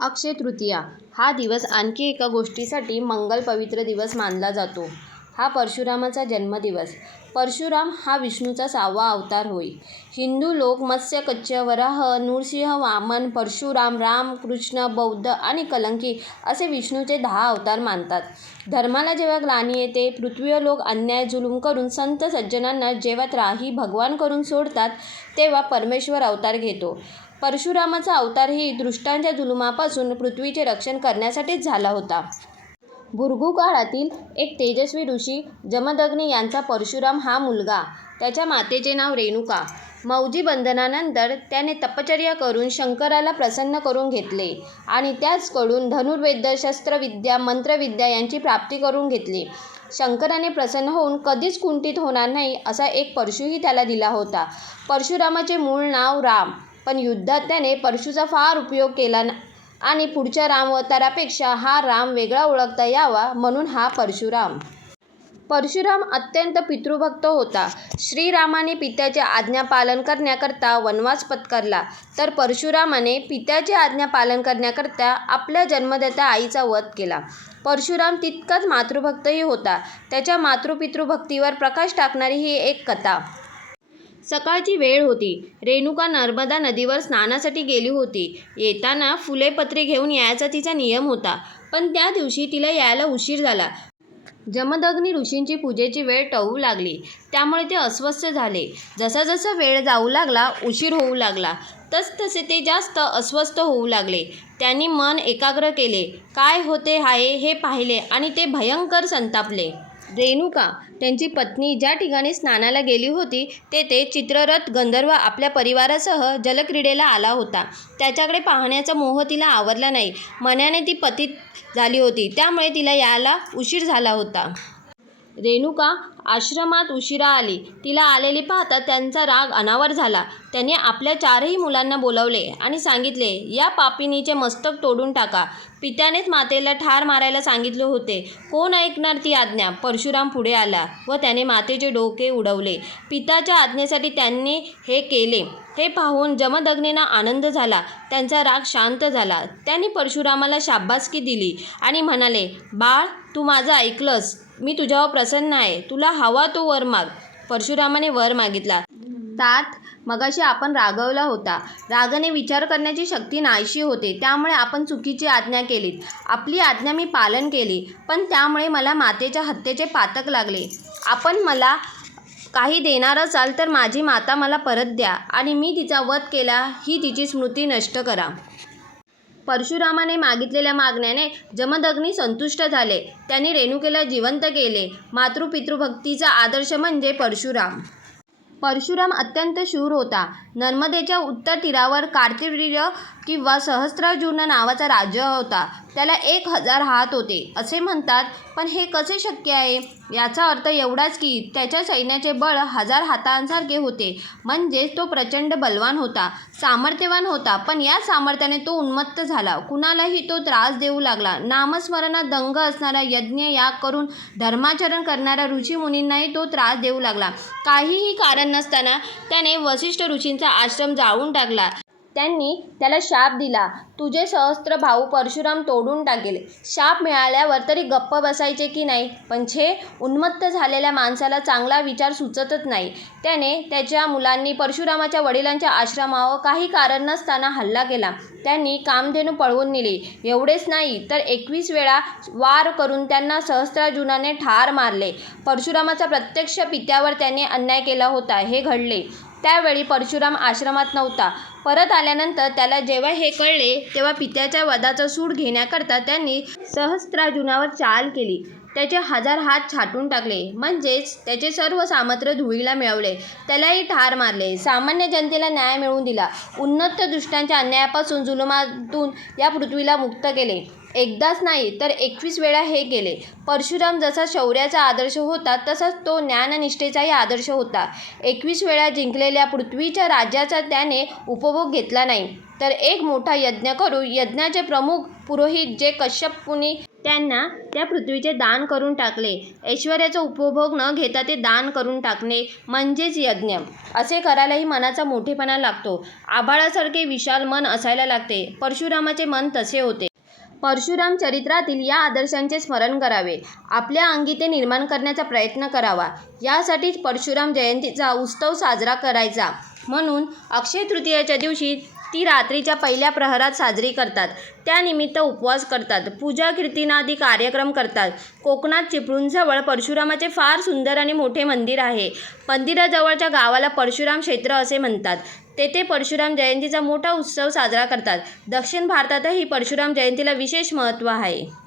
अक्षय तृतीया. हा दिवस आणखी एका गोष्टीसाठी मंगल पवित्र दिवस मानला जातो. हा परशुरामाचा जन्मदिवस. परशुराम हा विष्णूचा सहावा अवतार होय. हिंदू लोक मत्स्य कच्छ वराह नृसिंह वामन परशुराम राम कृष्ण बौद्ध आणि कलंकी असे विष्णूचे दहा अवतार मानतात. धर्माला जेव्हा ग्लानी येते पृथ्वीवर लोक अन्याय जुलूम करून संत सज्जनांना जेव्हा त्राही भगवान करून सोडतात तेव्हा परमेश्वर अवतार घेतो. परशुरामाचा अवतारही दृष्टांच्या जुलुमापासून पृथ्वीचे रक्षण करण्यासाठीच झाला होता. भृगू काळातील एक तेजस्वी ऋषी जमदग्नी यांचा परशुराम हा मुलगा. त्याच्या मातेचे नाव रेणुका. मौजी बंधनानंतर त्याने तपश्चर्या करून शंकराला प्रसन्न करून घेतले आणि त्याचकडून धनुर्वेद शस्त्रविद्या मंत्रविद्या यांची प्राप्ती करून घेतली. शंकराने प्रसन्न होऊन कधीच कुंठित होणार नाही असा एक परशुही त्याला दिला होता. परशुरामाचे मूळ नाव राम. पण युद्धात त्याने परशुचा फार उपयोग केला ना. आणि पुढच्या रामावतारापेक्षा हा राम वेगळा ओळखता यावा म्हणून हा परशुराम. परशुराम अत्यंत पितृभक्त होता. श्रीरामाने पित्याचे आज्ञा पालन करण्याकरता वनवास पत्करला. तर परशुरामाने पित्याचे आज्ञा पालन करण्याकरता आपल्या जन्मदत्या आईचा वध केला. परशुराम तितकाच मातृभक्तही होता. त्याच्या मातृपितृभक्तीवर प्रकाश टाकणारी ही एक कथा. सकाळची वेळ होती. रेणुका नर्मदा नदीवर स्नानासाठी गेली होती. येताना फुले पत्रे घेऊन यायचा तिचा नियम होता. पण त्या दिवशी तिला यायला उशीर झाला. जमदग्नी ऋषींची पूजेची वेळ टळू लागली. त्यामुळे ते अस्वस्थ झाले. जसा जसा वेळ जाऊ लागला उशीर होऊ लागला. तसतसे ते जास्त अस्वस्थ होऊ लागले. त्यांनी मन एकाग्र केले. काय होते आहे हे पाहिले आणि ते भयंकर संतापले. रेणुका त्यांची पत्नी ज्या ठिकाणी स्नानाला गेली होती तेथे चित्ररथ गंधर्व आपल्या परिवारासह जलक्रीडेला आला होता. त्याच्याकडे पाहण्याचा मोह तिला आवरला नाही. मनाने ती पतित झाली होती. त्यामुळे तिला यायला उशीर झाला होता. रेणुका आश्रमात उशिरा आली. तिला आलेली पाहता त्यांचा राग अनावर झाला. त्याने आपल्या चारही मुलांना बोलावले आणि सांगितले या पापिनीचे मस्तक तोडून टाका. पित्यानेच मातेला ठार मारायला सांगितले होते. कोण ऐकणार ती आज्ञा? परशुराम पुढे आला व त्याने मातेचे डोके उडवले. पिताच्या आज्ञेसाठी त्यांनी हे केले. हे पाहून जमदग्नेना आनंद झाला. त्यांचा राग शांत झाला. त्यांनी परशुरामाला शाब्बासकी दिली आणि म्हणाले बाळ तू माझं ऐकलंस. मी तुझ्यावर प्रसन्न आहे. तुला हवा तो वर माग परशुरामाने वर मागितला. तात मगाशी आपण रागवला होता. रागाने विचार करण्याची शक्ती नाहीशी होते. त्यामुळे आपण चुकीची आज्ञा केलीत. आपली आज्ञा मी पालन केली पण त्यामुळे मला मातेच्या हत्येचे पातक लागले. आपण मला काही देणार असाल तर माझी माता मला परत द्या आणि मी तिचा वध केला ही तिची स्मृती नष्ट करा. परशुरामाने मागितलेल्या मागण्याने जमदग्नी संतुष्ट झाले. त्यांनी रेणुकेला जिवंत केले. मातृपितृभक्तीचा आदर्श म्हणजे परशुराम. परशुराम अत्यंत शूर होता. नर्मदेच्या उत्तर तीरावर कार्तिवीर्य किंवा सहस्त्रार्जुन नावाचा राजा होता त्याला एक हजार हात होते असे म्हणतात. पण हे कसे शक्य आहे? याचा अर्थ एवढाच की त्याच्या सैन्याचे बळ हजार हातांसारखे होते. म्हणजेच तो प्रचंड बलवान होता सामर्थ्यवान होता. पण या सामर्थ्याने तो उन्मत्त झाला. कुणालाही तो त्रास देऊ लागला. नामस्मरणात दंग असणारा यज्ञ याग करून धर्माचरण करणाऱ्या ऋषीमुनींनाही तो त्रास देऊ लागला. काहीही कारण नसताना त्याने वसिष्ठ ऋषींचा आश्रम जाळून टाकला. त्यांनी त्याला शाप दिला. तुझे सहस्त्र भाऊ परशुराम तोडून टाकेल. शाप मिळाल्यावर तरी गप्प बसायचे की नाही? पण छे उन्मत्त झालेल्या माणसाला चांगला विचार सुचतच नाही. त्याने त्याच्या मुलांनी परशुरामाच्या वडिलांच्या आश्रमावर काही कारण नसताना हल्ला केला. त्यांनी कामधेनू पळवून नेली. एवढेच नाही तर एकवीस वेळा वार करून त्यांना सहस्त्रार्जुनाने ठार मारले. परशुरामाचा प्रत्यक्ष पित्यावर त्याने अन्याय केला होता. हे घडले. त्यावेळी परशुराम आश्रमात नव्हता. परत आल्यानंतर त्याला जेव्हा हे कळले तेव्हा पित्याच्या वधाचा सूड घेण्याकरता त्यांनी सहस्त्रार्जुनावर चाल केली. त्याचे हजार हात छाटून टाकले. म्हणजेच त्याचे सर्व सामर्थ्य धुळीला मिळवले. त्यालाही ठार मारले. सामान्य जनतेला न्याय मिळवून दिला. उन्नत दुष्टांच्या अन्यायापासून जुलुमातून या पृथ्वीला मुक्त केले. एकदाच नाही तर एकवीस वेळा हे केले परशुराम जसा शौर्याचा आदर्श होता तसाच तो ज्ञाननिष्ठेचाही आदर्श होता. एकवीस वेळा जिंकलेल्या पृथ्वीच्या राज्याचा त्याने उपभोग घेतला नाही. तर एक मोठा यज्ञ करू यज्ञाचे प्रमुख पुरोहित जे कश्यप मुनी त्यांना त्या पृथ्वीचे दान करून टाकले. ऐश्वर्याचा उपभोग न घेता ते दान करून टाकणे म्हणजेच यज्ञ. असे करायलाही मनाचा मोठेपणा लागतो. आभाळासारखे विशाल मन असायला लागते. परशुरामाचे मन तसे होते. परशुराम चरित्रातील या आदर्शांचे स्मरण करावे. आपल्या अंगी ते निर्माण करण्याचा प्रयत्न करावा. यासाठीच परशुराम जयंतीचा उत्सव साजरा करायचा. म्हणून अक्षय तृतीयेच्या दिवशी ती रात्रीच्या पहिल्या प्रहरात साजरी करतात. त्यानिमित्त उपवास करतात. पूजा कीर्तनादी कार्यक्रम करतात. कोकणात चिपळूणजवळ परशुरामाचे फार सुंदर आणि मोठे मंदिर आहे. मंदिराजवळच्या गावाला परशुराम क्षेत्र असे म्हणतात. तेथे परशुराम जयंतीचा मोठा उत्सव साजरा करतात. दक्षिण भारतातही परशुराम जयंतीला विशेष महत्त्व आहे.